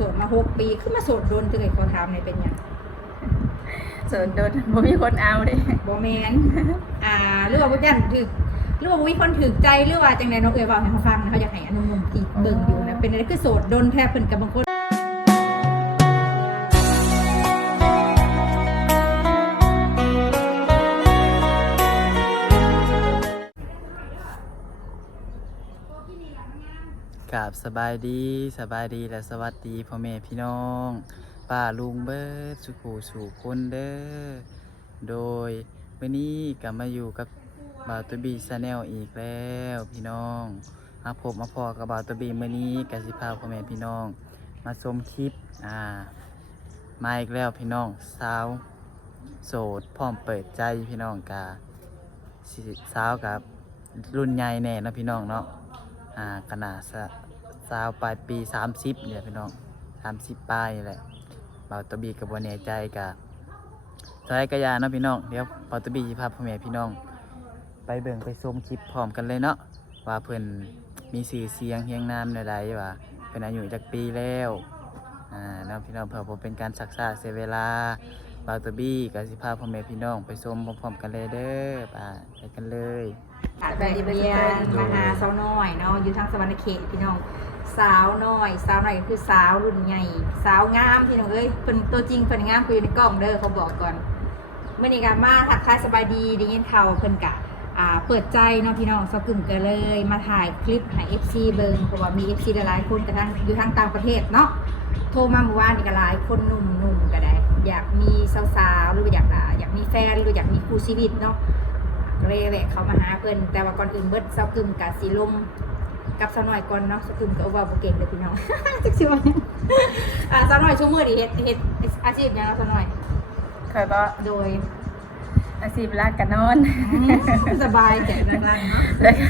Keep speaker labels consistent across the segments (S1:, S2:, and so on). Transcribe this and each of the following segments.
S1: สดมาหกปีขึ้นมาโสดโดนจังเลยขอถามในอยเป็นหยัง
S2: โสดโดนบ่มีคนเอาเด้
S1: บ่แมนอ่าหรือว่าบ่ยันถึกหรือว่าบ่มีคนถึกใจหรือว่าจังไดน้องเอ๋ยเว้าให้เขาฟังนะเขาอยากให้อนุมุมตีเบิ่งอยู่นะเป็นอะไรคือโสดโดนแท้เพิ่นกับบางคน
S3: กับสบายดีสบายดีและสวัสดีพ่อแม่พี่น้องป้าลุงเบิดสุขูสู่คนเด้อโดยวันนี้กลับมาอยู่กับบาตวบีชาแนลอีกแล้วพี่น้องมาพบมาพอกับบาตวบีเมื่อนี้กสิพาพ่อแม่พี่น้อง มาชมคลิปอ่ามาอีกแล้วพี่น้องสาวโสดพร้อมเปิดใจพี่น้องกาสิสาวกับรุ่นใหญ่แน่นะพี่น้องเนาะอ่าขนาด สาวปลายปี 30เนี่ยพี่น้อง30ปลายนี่แหละเบาตบีกับบแน่ใจกะสายกระยาเนาะพี่น้องเดี๋ยวเบาตบีสิพาพ่อแม่พี่น้อง ไปเบิ่งไปชมคลิปพร้อมกันเลยเนาะว่าเพิ่นมีสื่อเสียงเฮียงนามใดๆว่าเพิ่นอายุจักปีแล้วอ่าเนาะพี่น้องเพื่อบ่เป็นการซักษาเสียเวลาบาตบีกับสิพาพ่อแม่พี่น้องไปชมพร้อมๆกันเลยเด้อไปไปกันเลย
S1: อาจจะเรียนมาหาสาน้อยเนาะอยู่ทางสวรรณเขตพี่น้อง สาวน้อย สาวน้อยก็คือสาวรุ่นใหญ่ สาวงามพี่น้องเอ้ยเป็นตัวจริงเป็นงามคืออยู่ในกล้องเด้อเขาบอกก่อนเมื่อนี้กันมาทักทายสบายดีไดีเงินข่าวเพิ่นกะอ่าเปิดใจเนาะพี่น้องสกึ่มกันเลย มาถ่ายคลิปให้ FC เบิ่งเพราะว่ามี FC หลายๆคนกระทั่งอยู่ทางต่างประเทศเนาะโทรมาเมื่อวานนี่ก็หลายคนหนุ่มๆก็ได้ อยากมีสาวๆหรือว่าอยากอ่าอยากมีแฟนหรืออยากมีคู่ชีวิตเนาะก็เลยแหละเขามาหาเพิ่นแต่ว่าก่อนอื่นเบิดเซากึมกับสีลม กับสาวน้อยก่อนเนาะเซากึมกับว่าบ่เก่งเลยพี่น้องจักสิว่าหยังอ่าสาวน้อยชั่วโมงนี้เฮ็ดเฮ็ดอาชีพหยังเนาะสาวน้อย
S2: เคยบ่
S1: โดย
S2: อาชีพรักกันนอน
S1: สบายแต่รักๆเนาะ
S2: แล้วก็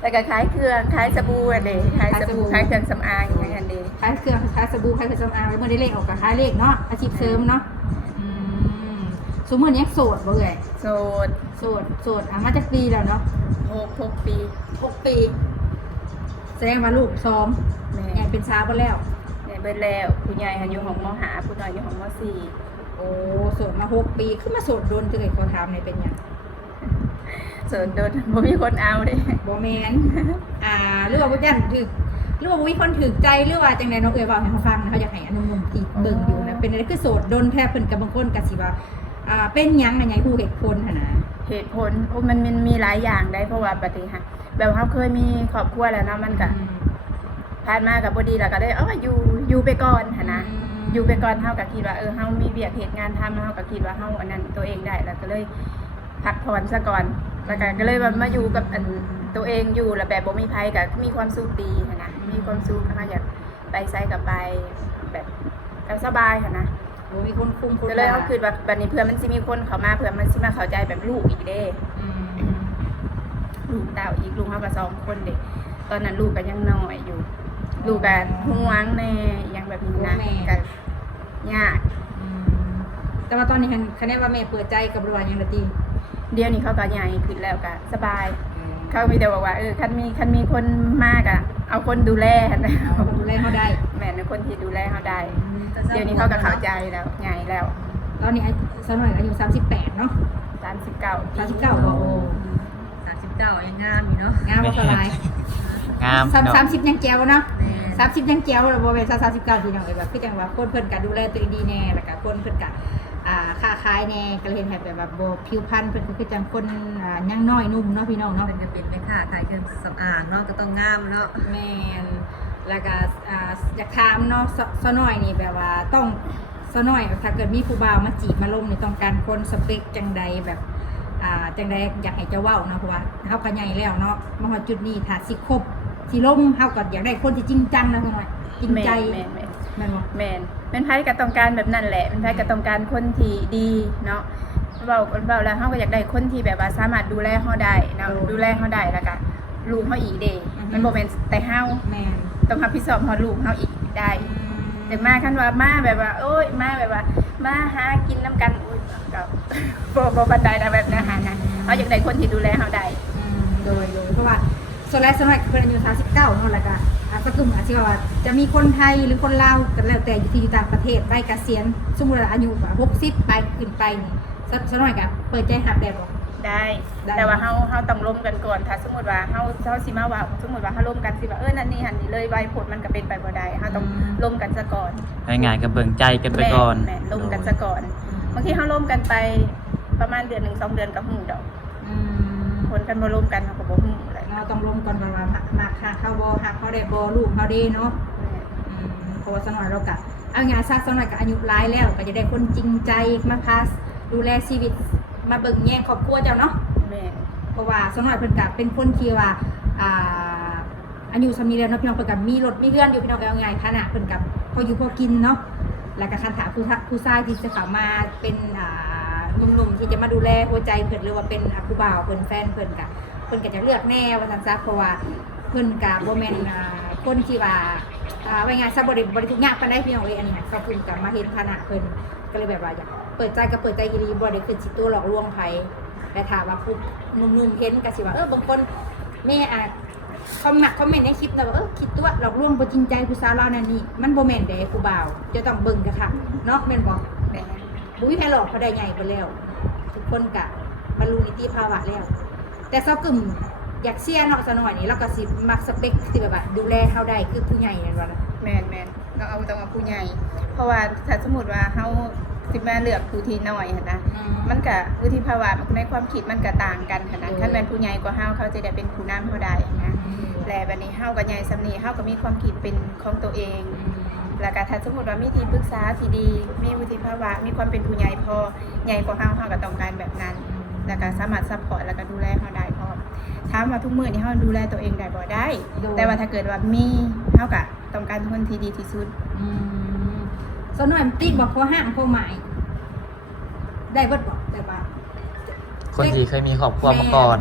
S2: แล้วก็ขายเครื่องขายสบู่อันเด้ขายสบู่
S1: ขา
S2: ขายย
S1: ส
S2: เค
S1: บู่
S2: รื่องสำอางอย่างนั้นเด้
S1: ขายเครื่องขายสบู่ขายเครื่องสำอางไว้เมื่อได้เลขออกกับขายเลขเนาะอาชีพเสริมเนาะอืมสมมุติยังโสดบ่เอ่ย
S2: โสด
S1: โสดโสดอะมาจากปีแล้วเนาะ
S2: หกหกปี
S1: หกปี แสดงว่าลูกซ้อม
S2: แม่
S1: ใหญ่เป็นสาวบ่แล้ว
S2: เนี่ยเบิดแล้วผู้ใหญ่หันอยู่ห้องมหาผู้น้อยอยู่ห้องมสี่
S1: โอ้โสดมาหกปีขึ้นมาโสดโดนจังเลยขอถามในอยเป็นหยัง
S2: โสดโดนบ่มีคนเอาเด้
S1: บอแมนอ่าหรือว่าบ่ยันถึกหรือว่าบ่มีคนถึกใจหรือว่าจังไดน้องเอ๋ยเว้าให้เขาฟังนะเขาอยากให้อนุมุมตีเบิ่งอยู่นะเป็นอะไรคือโสดโดนแท้เพิ่นกับบางคนก็สิว่า อ่าเป็นหยังอันใหญ่ผู้เหตุผลหั่นนะ
S2: เหตุผลโอ้มันมันมีหลายอย่างได้เพราะว่าปฏิหะแบบเขาเคยมีครอบครัวแล้วเนาะมันก็ผ่านมากับพอดีแล้วก็ได้เอออยู่อยู่ไปก่อนหั่นนะอยู่ไปก่อนเฮาก็คิดว่าเออเฮามีเวียกเหตุงานทำเฮาก็คิดว่าเฮาอันนั้นตัวเองได้แล้วก็เลยพักผ่อนซะก่อนแล้วก็ก็เลยแบบมาอยู่กับอันตัวเองอยู่แล้วแบบบ่มีภัยก็มีความสุขดีหั้นนะมีความสุขนะคะอยากไปไสก็ไปแบบก็สบายหั้นนะ
S1: โอ้มีคนคุมคน
S2: ก็เลยเอาคือแบบบัดนี้เพื่อมันสิมีคนเข้ามาเพื่อมันสิมาเข้าใจแบบลูกอีกเด้
S1: อืม
S2: ลูกเต้าอีกลูกเฮาก็สองคนเด็ก ตอนนั้นลูกก็ยังน้อยอยู่ ลูกก็ห่วงแน่อยังแบบนี้นะก็ยาก
S1: อืมแต่ว่าตอนนี้คันคะแนนว่าแม่เปิดใจกับรวนยังละตี
S2: เดี๋ยวนี้เขาก็ใหญ่ขึ้นแล้วก็สบาย เขามีแต่บอกว่าเออคันมีคันมีคนมากอะเอาคนดูแลนะ
S1: เอาดูแลเขาได้
S2: แม่นคนที่ดูแลเขาได้ เดี๋ยวนี้เขาก็เข้าใจแล้วใหญ่แล้ว
S1: ตอนนี้อายุสาวน้อยอายุ38เนาะ
S2: สามสิบเก้า
S1: 39บ่โอ้
S4: สามสิบเก้ายังงามอยู่เนาะ
S1: งามบ่สบาย
S3: งาม
S1: สาม
S3: เนาะ
S1: สามสิบยังแก้วเนาะ
S4: แม่
S1: สามสิบยังแก้วแล้วบ่เป็นสามสิบเก้าพี่น้องเอ้ยแบบคือจังว่าคนเพิ่นก็ดูแลตัวเองดีแน่แล้วก็คนเพิ่นก็ อ่าค้าขายแน่ก็เลยเห็นให้แบบว่าบ่ผิวพรรณเพิ่นก็คือจังคนอ่ายังน้อยหนุ่มเนาะพี่น้องเนาะ
S4: มันจะเป็นแม่ค้าขายเครื่องสำอางเนาะก็ต้องงามเนาะ
S1: แม่นแล้วก็อ่าอยากถามเนาะสสน้อยนี่แบบว่าต้องสน้อยถ้าเกิดมีผู้บ่าวมาจีบมาลมนี่ต้องการคนสเปคจังใดแบบอ่าจังใดอยากให้เจ้าเว้าเนาะเพราะว่าเฮาก็ใหญ่แล้วเนาะมาฮอดจุดนี้ถ้าสิคบสิลมเฮาก็อยากได้คนที่จริงจังนะสน้อยจริง
S2: แม่
S1: ใจ
S2: นแม่นแม่น
S1: แม่นบ่
S2: แม่นเป็นไพ่ก็ต้องการแบบนั้นแหละเป็นไพ่ก็ต้องการคนที่ดีเนาะเบาเบาแล้วเขาก็อยากได้คนที่แบบว่าสามารถดูแลเขาได้เนาะดูแลเขาได้แล้วก็ลูกเขาอีกเด้มันบ่แม่นแต่เฮา
S1: แม่น
S2: ต้องรับผิดชอบฮอดลูกเขาอีกได้แต่มาคันว่ามาแบบว่า โอ้ยมาแบบว่า มาหากินน้ำกันอุ้ยกับบ่บ่บันไดนะแบบนั้นหานะเขาอยากได้คนที่ดูแลเขาได้
S1: อืมโดยโดยเพราะว่าส่วนแรกส่วนแรกเพิ่นอายุ39เนาะแล้วก็ อาจจะกลุ่มอาจจะว่าจะมีคนไทยหรือคนลาวกันแล้วแต่อยู่ที่อยู่ต่างประเทศไปเกษียณสมมติว่าอายุหกสิบไปขึ้นไปนี่สักสักหน่อยกับเปิดใจหักได้บ่
S2: ได้
S1: ได้
S2: แต่ว่าเฮาเฮาต้องร่วมกันก่อนถ้าสมมุติว่าเฮาเฮาสิมาว่าสมมุติว่าเฮาร่วมกันสิว่าเออนั่นนี่หันนี่เลยไว้ผลมันก็เป็นไปบ่ได้เฮาต้องร่วมกันซะก่อน
S3: ง่ายๆก็เบิ่งใจกันไปก่อน
S2: แม่นร่วมกันซะก่อนบางทีเฮาร่วมกันไปประมาณเดือนหนึงสองเดือนก็ฮู้ดอก
S1: อืม
S2: คนกันบ่ร่วมกันเฮาก็บ่ฮู้แหละ
S1: เราต้องลงก่อนว่ามามาหักเขาบ่หักเขาได้บ่ลูกเขาได้เนาะ
S2: แม่น
S1: อืมเพราะว่าสักหน่อยเรากะเอางานซักสักหน่อยกับอายุร้ายแล้ว ก็จะได้คนจริงใจมาพาสดูแลชีวิตมาเบิ่งแย่งครอบครัวเจ้าเนาะ
S2: แม่น
S1: เพราะว่าสมัยเพิ่นกับเป็นคนที่ว่าอ่าอายุสำนีแล้วเนาะพี่น้องเพิ่นกับมีรถมีเรือนอยู่พี่น้องไปเอาไงขนาดเพิ่นกับพออยู่พอกินเนาะแล้วก็คันถาผู้ทะผู้ชายที่จะเข้ามาเป็นอ่า หนุ่มๆที่จะมาดูแลหัวใจเพิ่นหรือว่าเป็นอ่าผู้บ่าวเพิ่นแฟนเพิ่นกับเพิ่นก็จะเลือกแน่ว่าซั่นซะเพราะว่าเพิ่นกับบ่แม่นอ่าคนที่ว่าอ่าว่าไงซะบ่ได้บ่ได้ทุกยางปานใดพี่น้องเอ้ยอันนี้ก็เพิ่นกับมาเห็นขนาเพิ่นก็เลยแบบว่าอยากเปิดใจก็เปิดใจอีหลีบ่ได้ขึ้นสิตัวหลอกลวงไผแต่ถามว่าผู้หนุ่มๆเห็นก็สิว่าเออบางคนแม่อาจคอมมักคอมเมนต์ในคลิปนะว่าเออคิดตัวหลอกลวงบ่จริงใจผู้สาวเรานั่นนี่มันบ่แม่นเด้ผู้บ่าวจะต้องเบิ่งกันค่ะเนาะแม่นบ่
S2: แม่น
S1: บุ้ยแพ้หลอกเขาได้ใหญ่ไปแล้ว ทุกคนกะบรรลุนิติภาวะแล้ว แต่ซอกึ่มอยากเสียเนาะซะหน่อยนี่เราก็สิมักสเปคที่แบบว่าดูแลเฮาได้คือผู้ใหญ่นั่นว่าล่ะ
S2: แม่นแม่นเราเอาต้องเอาผู้ใหญ่ เพราะว่าถ้าสมมุติว่าเฮาสิมาเลือกผู้ที่น้อยหั่นนะมันก็วุฒิภาวะในความคิดมันก็ต่างกันค่ะนะ
S1: เออ
S2: ถ้าเป็นผู้ใหญ่กว่าเฮาเขาจะได้เป็นผู้นำเฮาได้นะและบัดนี้เฮากับใหญ่สำนีเฮาก็มีความคิดเป็นของตัวเอง แล้วก็ถ้าสมมติว่ามีที่ปรึกษาที่ดี มีวุฒิภาวะ มีความเป็นผู้ใหญ่พอใหญ่กว่าเฮาเฮาก็ต้องการแบบนั้น แล้วก็สามารถซัพพอร์ตแล้วก็ดูแลเฮาได้พร้อมถามว่าทุกมื้อนี้เฮาดูแลตัวเองได้บ่ได้
S1: โดย
S2: แต่ว่าถ้าเกิดว่ามีเฮาก็ต้องการคนที่ดีที่สุด
S1: อืมซะหน่อยมันติดบ่พอห้างพอหมายได้เบิดบ่แต่ว่า
S3: คนที่เคยมีครอบครัวมาก่อน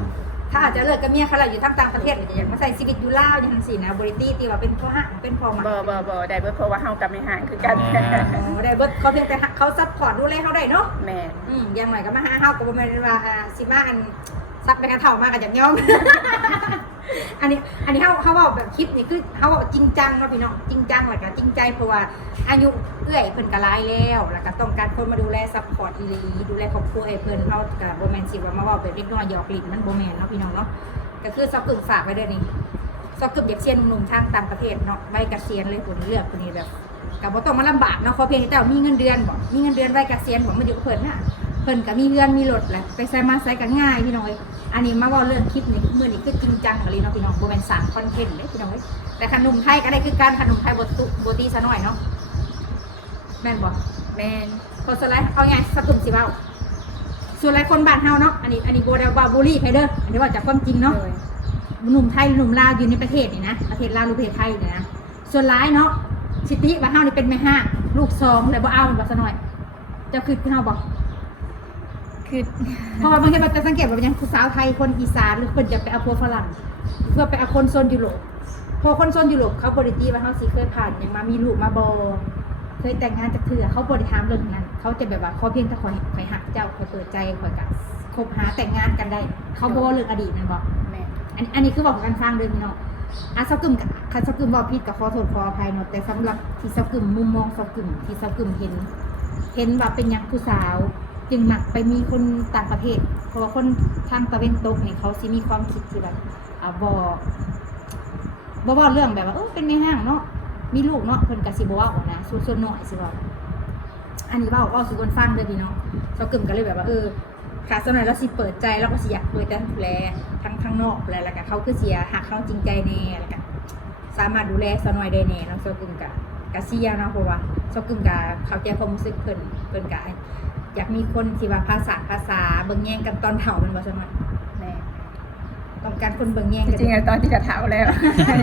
S1: ถ้าอาจจะเลิกกับเมียเขาเราอยู่ทั้งต่างประเทศอาจจะอยากมาใส่ชีวิตอยู่ลาวอย่างนั้นสินะบริตี้ที่ว่าเป็นพ่อห่างเป็นพ่อหมา
S2: บ่บ่บ่ได้เบิดเพราะว่าเฮากับไม่ห่างคือกัน
S3: แม่
S1: อ๋อได้เบิดเขาเพียงแต่เขาซัพพอร์ตดูแลเขาได้เนาะ
S2: แม่น
S1: อืมอยังหน่อยก็มาหาเฮาก็บ่แม่นว่าอ่าสิมาอัน ซักไปกันเท่ามากกันอย่างย่อม อันนี้อันนี้เฮาเฮาเว้าแบบคลิปนี่คือเฮาเว้าจริงจังเนาะพี่น้องจริงจังแล้วก็จริงใจเพราะว่าอายุเอื้อยเพิ่นก็หลายแล้ว แล้วก็ต้องการคนมาดูแลซัพพอร์ตอีหลีดูแลครอบครัวให้เพิ่นเฮาก็บ่แมนสิว่ามาเว้าแบบเล็กน้อยหยอกลิ้นมันบ่แมนเนาะพี่น้องเนาะก็คือซับกึ่งฝากไว้เด้อนี่ซับกึ่งอยากเชียนหนุ่มๆทางต่างประเทศเนาะใบเกษียณเลยคนเลือกคนนี้แบบก็บ่ต้องมาลำบากเนาะขอเพียงแต่ว่ามีเงินเดือนบ่มีเงินเดือนไว้เกษียณบ่มาอยู่กับเพิ่นน่ะเพิ่นก็มีเรือนมีรถแหละไปใส่มาใส่ก็ง่ายพี่น้อย อันนี้มาว้าเรื่องคลิปนี่มื้อนี้คือจริงจังเลยเนาะพี่น้องโบ่แม่นสางคอนเทนต์เด้พี่น้องเอ้ยแต่ขนมไทยก็ได้คือการขนมไทยบตุบตีซะหน่อยเนาะแม่นบ่
S2: แม่น
S1: พอสไลด์เอาไงสกุลสิเว้าส่วนหลายคนบ้านเฮาเนาะอันนี้อันนี้โบ่ได้ว่าบุรีไผเด้ออันนี้ว่าจากความจริงเนาะหนุ่มไทยหนุ่มลาวอยู่ในประเทศนี่นะประเทศลาวหรือประเทศไทยเนี่ยนะส่วนร้ายเนาะสิทธิว่าเฮานี่เป็นแม่ห้างลูกสองเลยบ่เอาบ่ซะหน่อยเจะคือพี่เฮาบอก
S2: คือ
S1: เพราะว่าบางทีมันจะสังเกตว่าเป็นหยังสาวไทยคนอีสานหรือคนจะไปเอาพวกฝรั่งเพื่อไปเอาคนโซนยุโรปพอคนโซนยุโรปเขาบริตีว่าเฮาสิเคยผ่านหยังมามีลูกมาบ่เคยแต่งงานจากเถื่อเขาบริถามเรื่องนั้นเขาจะแบบว่าขอเพียงแต่ขอให้ขอให้หักเจ้าขอยเปิดใจขอยกันคบหาแต่งงานกันได้ เขาบ่เรื่องอดีตนั่นบ่
S2: แม่น
S1: อันอันนี้คือบอกกันฟังเดิมพี่น้องอะซับกึมกับคันซับกึมบอกผิดกับขอโทษขออภัยเนาะแต่สำหรับที่ซับกึมมุมมองซับกึมที่ซับกึมเห็น เห็นว่าเป็นยังผู้สาว จึงหนักไปมีคนต่างประเทศ เพราะว่าคนทางตะเวนตกเนี่ยเขาสิมีความคิดที่แบบอ่าบอบอบอเรื่องแบบว่าเออเป็นไม่ห้างเนาะมีลูกเนาะเพิ่นกะสิบ่เว้านะส่วนส่วนน้อยสิว่าอันนี้เว้าเว้าสู่คนฟังเด้อพี่น้องซับกึมก็เลยแบบว่าเออค่ะสมัยเราสิเปิดใจเราก็สิอยากเปิดใจดูแลทั้งข้างนอกแล้วแล้วก็เขาคือเสียหักเขาจริงใจแน่แล้วก็สามารถดูแลสนอยได้แน่เนาะโซกึมกะกะเสียเนาะเพราะว่าโซกึมกะเขาใจความรู้สึกเพิ่นเพิ่นกะ อยากมีคนที่ว่าภาษาภาษาเบิ่งแย่งกันตอนเฒ่าเป็นบ่สมัย
S2: แม่น
S1: ต้องการคนเบิ่งแย่ง
S2: จ
S1: กัน
S2: ริงๆอะตอนที่จะเท้าแล้ว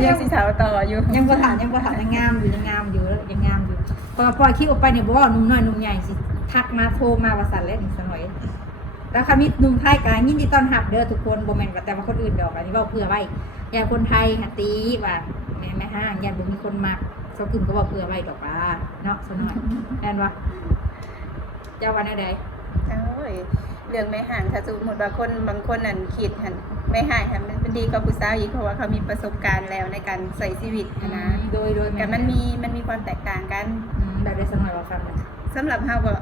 S2: ยังสิเท้าต่ออยู่
S1: ยังบ่ถามยังบ่ถามยังงามอยู่ยังงามอยู่ยังงามอยู่ พอพอคิดออกไปเนี่ยบ่ว่าหนุ่มน้อยหนุ่มใหญ่สิทักมาโทรมาว่าสั่นแล้วนี่สมัยแล้วคำนี้หนุ่มไทยกันยินดีต้อนรับเด้อทุกคนโบแมนว่าแต่ว่าคนอื่นดอกอันนี้เว่าเผื่อไว้อย่าคนไทยหัดตีว่าแม่แม่ห้างอย่าบ่มีคนมากเจ้ากึ่มก็บอกเผื่อไว้ดอกว่าเนาะสนอยแอนว่า เจ้าวันใด
S2: โอ้ยเรื่องไม่ห่างถ้าสมมติว่าคนบางคนนั่นคิดหันไม่ห่างหันมันเป็นดีกว่าผู้สาวอีกเพราะว่าเขามีประสบการณ์แล้วในการใส่ชีวิตหั้นนะ
S1: โดยโดย
S2: แต่มันมีมันมีความแตกต่างกัน
S1: อืมแบบได้สักหน่อยว่าฟังหน่อย
S2: สำหรับเฮาก็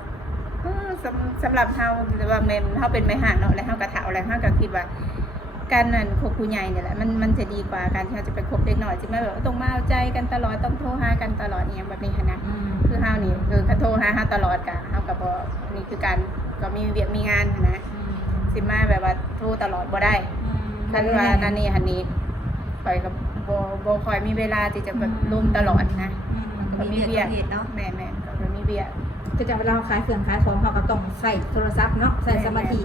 S2: เออสำสำหรับเฮาแต่ว่าแม่นเฮาเป็นไม่ห่างเนาะแล้วเฮาก็ถาอะไรเฮาก็คิดว่าการนั่นคบผู้ใหญ่เนี่ยแหละมันมันจะดีกว่าการที่เราจะไปคบเด็กน้อยที่มาแบบว่าต้องมาเอาใจกันตลอดต้องโทรหากันตลอดเนี่ยแบบนี้หั้นนะ
S1: อืม
S2: คือเฮานี่คือเขาโทรหาเฮาตลอดกะเฮาก็บ่นี่คือการก็มีเวียกมีงานหั้นนะสิมาแบบว่าโทรตลอดบ่ได้คันว่านั่นนี่หันนี้ข่อยก็บ่บ่ค่อยมีเวลาที่จะแบบร่วมตลอดนะ
S1: อืม
S2: ก็มีเวียก
S4: เหตุเนาะ
S2: แม่แม่ก็มีเวียก
S1: คือจะเวลาเราขายเครื่องขายของเราก็ต้องใส่โทรศัพท์เนาะใส่สมาธิ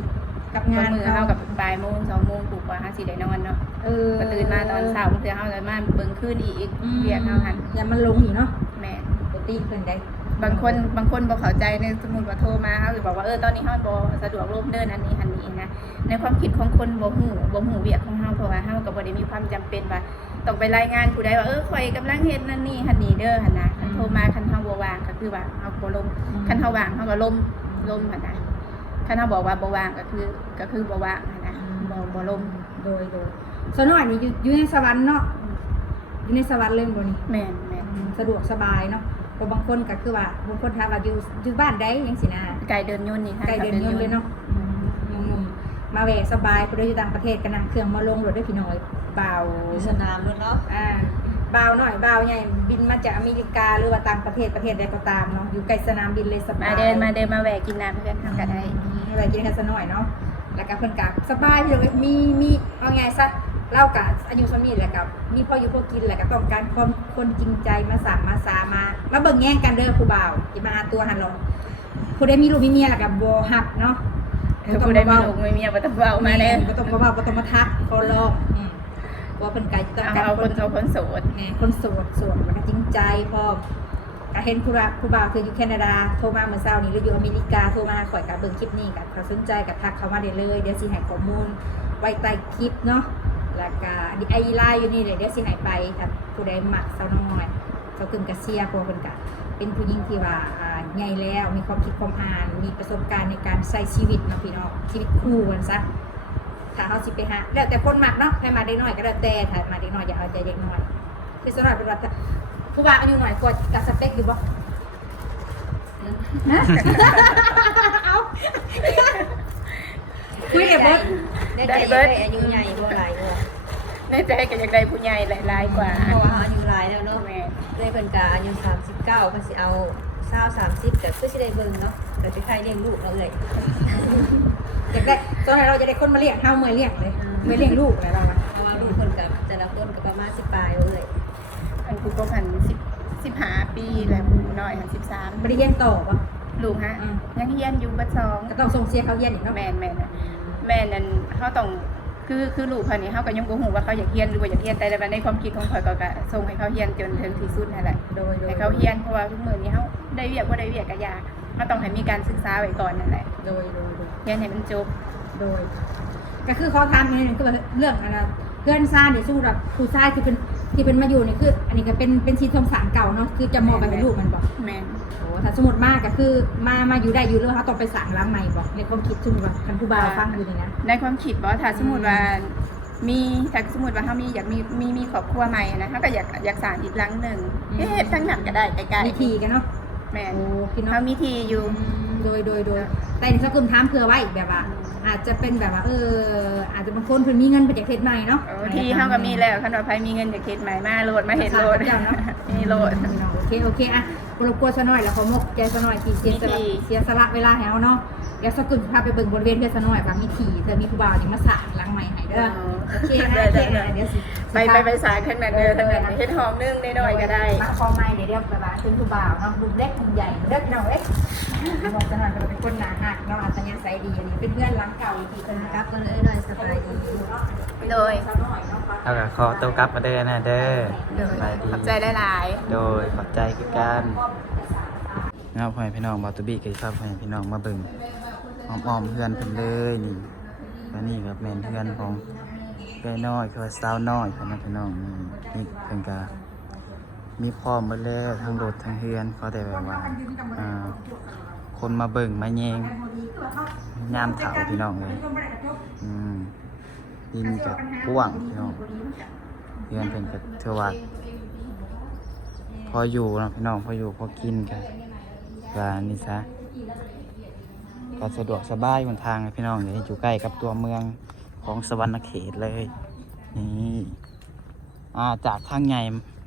S1: กับงางา
S2: นนมือเฮากับบ่ายโมงสองโมงปลุกว่าเฮาสิได้นอนเนาะ
S1: เออ
S2: ก็ตื่นมาตอนเช้าบางเทื่อเฮาก็มาเบิ่งคืนอีกเวียกเฮาหัน
S1: อย่ามันลงอีกเนาะ
S2: แม่
S1: ปก ติเพิ่นได้
S2: บางคนบางคนบ่เข้าใจในสมมุติว่าโทรมาเฮาสิบอกว่าเออตอนนี้เฮาบ่สะดวกร่วมเดินอันนี้อันนี้นะในความคิดของคนบ่ฮู้บ่ฮู้เวียกของเฮาเพราะว่าเฮาก็บ่ได้มีความจำเป็นว่าต้องไปรายงานผู้ใดว่าเออข่อยกำลังเฮ็ดนั่นนี่หันนี่เด้อหั่นนะคันโทรมาคันเฮาบ่ว่างก็คือว่าเฮาบ่ลงคันเฮาว่างเฮาก็ล่มล่มหั่นนะคันเฮาบอกว่าบ่ว่างก็คือก็คือบ่ว่างหั่นนะบ่บ่ล่ม
S1: โดยโดยสวนน้อยนี่อยู่อยู่ในสวรรค์เนาะอยู่ในสวรรค์เลยบ่นี่
S2: แม่นแม่น
S1: สะดวกสบายเนาะ เพราะบางคนก็คือว่าบางคนถามว่าอยู่อยู่บ้านใดจังซี่นะ
S2: ไก่เดินยนต์นี่ค่ะ
S1: ใกล้เดินยนต์เลยเนาะหนุ่มๆมาแหวกสบายไปด้วยอยู่ต่างประเทศก็นั่งเครื่องมาลงรถได้พี่น้อยเบา
S4: อยู่สนามรถเนาะ
S1: อ่าเบาหน่อยเบาใหญ่บินมาจากอเมริกาหรือว่าต่างประเทศประเทศใดก็ตามเนาะอยู่ใกล้สนามบินเลยสบาย
S2: มาเดินมาเดินมาแหวกกินน้ำเพื่อนทำก็ได้
S1: อะไรกินกันซะหน่อยเนาะแล้วก็เพิ่นกับสบายพี่น้องเอ้ยมีมีเอาไงซะ เล่ากับอายุสมีแหละกับมีพ่ออยู่พ่อกินแหละก็ต้องการความคนจริงใจมาสั่งมาสามามาเบิ่งแย่งกันเด้อผู้บ่าวอย่ามาหาตัวหันหรอกผู้ใดมีลูกมีเมียแหละกับบ่ฮักเนาะ
S2: ถ้าผู้ใดมีลูกมีเมียบ่ต้องเอามาเด้อ
S1: บ่ต้องบ่เว้าบ่ต้องมาทักขอร้องอืมว่าเพิ่นไกลต้อง
S2: เอา
S1: การ
S2: เอาคนเอาคนโสด
S1: แหม่คนโสดโสดมันก็จริงใจพร้อมก็เห็นผู้รักผู้บ่าวคืออยู่แคนาดาโทรมาเมื่อเช้านี้หรืออยู่อเมริกาโทรมาข่อยก็เบิ่งคลิปนี้ก็ถ้าสนใจก็ทักเข้ามาได้เลยเดี๋ยวสิให้ข้อมูลไว้ใต้คลิปเนาะ แล้วก็ไอไลน์อยู่นี่เลยเดี๋ยวสิให้ไปถ้าผู้ใดมักสาวน้อยเขากึ่งกะเซียเพราะเพิ่นก็เป็นผู้หญิงที่ว่าอ่าใหญ่แล้วมีความคิดความอ่าน มีประสบการณ์ในการใช้ชีวิตเนาะพี่น้องชีวิตคู่กันซะถ้าเขาสิไปหาแล้วแต่คนมักเนาะให้มาเด็กน้อยก็แล้วแต่ถ้ามาเด็กน้อยอย่าเอาใจเด็กน้อยคือสำหรับเป็นว่าจะผู้บ่าวอายุหน่อยกว่ากับสเปคอยู่บ่นะเอาคุยกับเบิร์ด
S4: ได้ใจได้อายุใหญ่บ่หลายบ่
S2: ในใจก็อยากได้ผู้ใหญ่หลาย ๆ กว่า
S4: เพราะว่าอายุหลายแล้วเนาะ
S2: แม่
S4: เลยเพิ่นก็อายุ39เพิ่นสิเอา20 30ก็คือสิได้เบิ่งเนาะก็สิใครเลี้ยงลูกเนาะเอ้ย
S1: อยากได้ตอนนั้นเราจะได้คนมาเลี้ยงเฮาเมื่อยเลี้ยงเลยเมื่อยเลี้ยงลูกอะไรเราอะ
S4: เพราะว่าลูกเพิ่นก็แต่ละคนก็ประมาณ10ปลายเอ้ย
S2: อันกูก็พัน10 15ปีแล้วผู้น้อยหัน13
S1: บริเรียนต่อปะ
S2: ลูกฮะ
S1: อืม
S2: ยังเรียนอยู่บัดสอง
S1: ก็ต้องส่งเสียเขาเรียนอีกเนาะ
S2: แม่นแม่นน่ะแม่นนั่นเฮาต้อง คือคือลูกเพิ่นนี่เฮาก็ยังบ่ฮู้ว่าเขาอยากเรียนหรือบ่อยากเรียนแต่ในความคิดของข่อยก็ก็ส่งให้เขาเรียนจนถึงที่สุดนั่นแหละ
S1: โดยโดย
S2: ให้เขาเรียนเพราะว่าทุกมื้อนี้เฮาได้เวียกบ่ได้เวียกก็ยากเฮาต้องให้มีการศึกษาไว้ก่อนนั่นแหละ
S1: โดยโดยโดย
S2: เรียนให้มันจบ
S1: โดย ก็คือเขาทำนี่คือเรื่องอะไรเพื่อนซ่าเนี่ยสู้กับครูซ่าที่เป็นที่เป็นมาอยู่นี่คือ อันนี้ก็เป็นเป็นชีททองสารเก่าเนาะคือจะมองไปเป็นลูกมันบอก
S2: แม่น
S1: โอ้ ถ้าสมมติมากก็คือมามาอยู่ได้อยู่เรื่องเขาต้องไปสั่งล้างใหม่บอกในความคิดสมมติว่าคันผู้บ่าวฟังอยู่นี่นะ
S2: ในความคิดบ่ถ้าสมมุติว่ามีถ้าสมมุติว่าเฮามีอยากมีมีมีครอบครัวใหม่นะเฮาก็อยากอยากสร้างอีกหลังหนึงเอ๊ะทั้งนั้นก็ได้ใกล้
S1: วิธีกันเนาะ
S2: ๆแม่น
S1: โอ้พี่น้อ
S2: เฮางมีที่อยู่
S1: โดยโดยโดยแต่ในสังคมถามเผื่อไว้อีกแบบว่า อาจจะเป็นแบบว่าเอออาจจะบางคนเพิ่นมีเงินไปจากประเทศใหม่เนาะ
S2: เออที่เฮาก็มีแล้วคันว่าไผมีเงินจากเขตใหม่มาโหลดมาเห็นโหลด
S1: เจ้าเนาะ
S2: มีโหลด
S1: โอเคโอเคอะ กรบกวนซะหน่อยแล้วขอมกใจซะหน่อยที่เสียสละ
S2: มีที่
S1: เสียสละเวลาให้เฮาเนาะเดี๋ยวสกุลพาไปเบิ่งบริเวณเพื่อนซะหน่อยว่ามีที่เธอมีผู้บ่าวนี่มาสร้างหลังใหม่ให้เด้อโอเคนะโอเคนะเดี๋ยวสิ
S2: ไปไปไปสายข้างนั้นเด้อทางนั้นเฮ็ดหอมนึงได้หน่อยก็ได้
S1: มาคอใหม่เดี๋ยวเดี๋ยวแบบว่าเป็นผู้บ่าวเนาะบุญเล็กบุญใหญ่เด้อพี่น้องเอ้ยบอกซะหน่อยก็เป็นคนหนาหักเนาะอัตยาศัยดีอันนี้เป็นเพื่อนหลังเก่าอีกที
S4: เพิ่
S1: เพิ่
S4: น
S1: น
S4: กลั
S1: กั
S4: บบกันเลยหน่อยสบายดี
S2: โดย
S3: เอาละขอตัวกลับมาเด้อนะเด้อ
S2: โดย
S3: สบายดี
S2: ขอบใจหลาย
S3: โดยขอบใจคือกันนะครับพ่อแม่พี่น้องบอตบีกับครับพ่อแม่พี่น้องมาเบิ่งอ้อมๆเพื่อนเพิ่นเลยนี่แล้วนี่ก็แม่นเพื่อนของเพื่อนน้อยคือว่าสาวน้อยพ่อแม่พี่น้องนี่นี่เพิ่นก็ มีพร้อมหมดแล้วทั้งรถทั้งเฮือนเขาแต่แบบว่าอ่า คนมาเบิ่งมาแยงยามเฒ่าพี่น้องเลย อืมดินกับพ่วงพี่น้องเพื่อนเป็นกับเทว่าพออยู่นะพี่น้องพออยู่พอกินกันว่านี่ซะก็สะดวกสบายบนทางพี่น้องอย่าให้อยู่ใกล้กับตัวเมืองของสวรรณเขตเลยนี่อาจากทางใหญ่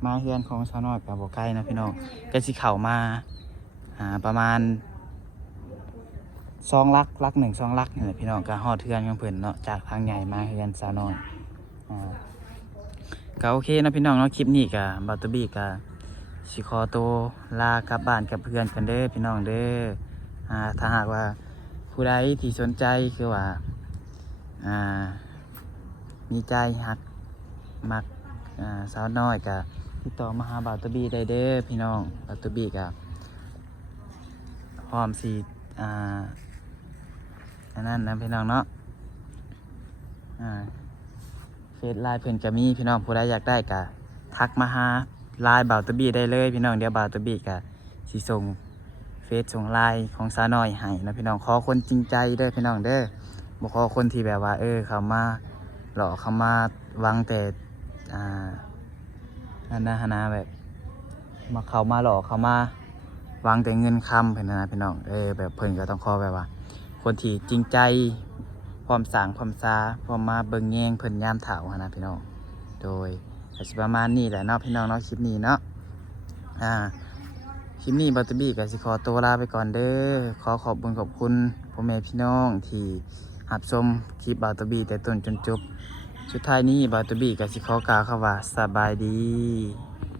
S3: มาเฮือนของชาวน้อยกับบ่ใกล้นะพี่น้องก็สิเข้ามาประมาณ ซองลักลักหนึ่งซองลักนี่แหละพี่น้องก็ฮอดเทือนของเพิ่อนเนาะจากทางใหญ่มาเฮือนสาวน้อยอ่าก็โอเคนะพี่น้องเนาะคลิปนี้ก็บัตเตอร์บี้ก็สิขอตัวลากลับบ้านกับเพื่อนกันเด้อพี่น้องเด้ออ่าถ้าหากว่าผู้ใดที่สนใจคือว่าอ่ามีใจหักมักอ่าสาวน้อยก็ติดต่อมาหาบัตเตอร์บี้ได้เด้อพี่น้องบัตเตอร์บี้ก็พร้อมสิอ่า อันนั้นนะพี่น้องเนาะอ่าเฟซไลน์เพื่อนก็มีพี่น้องผู้ใดอยากได้ก็ทักมาหาไลน์บ่าวตะบี้ได้เลย พี่น้องเดี๋ยวบ่าวตะบี้ก็สิส่งเฟซส่งไลน์ของสาวน้อยให้นะพี่น้องขอคนจริงใจเด้อพี่น้องเด้อบ่ขอคนที่แบบว่า เออเขามาหลอกเขามาวังแต่อ่าอันนะฮะนะแบบมาเขามาหลอกเขามาวังแต่เงินคำเพิ่นนะพี่น้องเออแบบเพิ่นก็ต้องขอแบบว่า คนที่จริงใจพร้อมสางพร้อมซาพร้อมมาเบิ่งแยงเพิ่นยามเถาหนะพี่น้องโดยสิประมาณนี้แหละเนาะพี่น้องเนาะคลิปนี้เนาะอ่าคลิปนี้บัตเตอร์บี้ก็สิขอตัวลาไปก่อนเด้อขอขอบคุณขอบคุณพ่อแม่พี่น้องที่รับชมคลิปบัตเตอร์บี้แต่ต้นจนจบสุดท้ายนี้บัตเตอร์บี้ก็สิขอกล่าวคำว่าสบายดี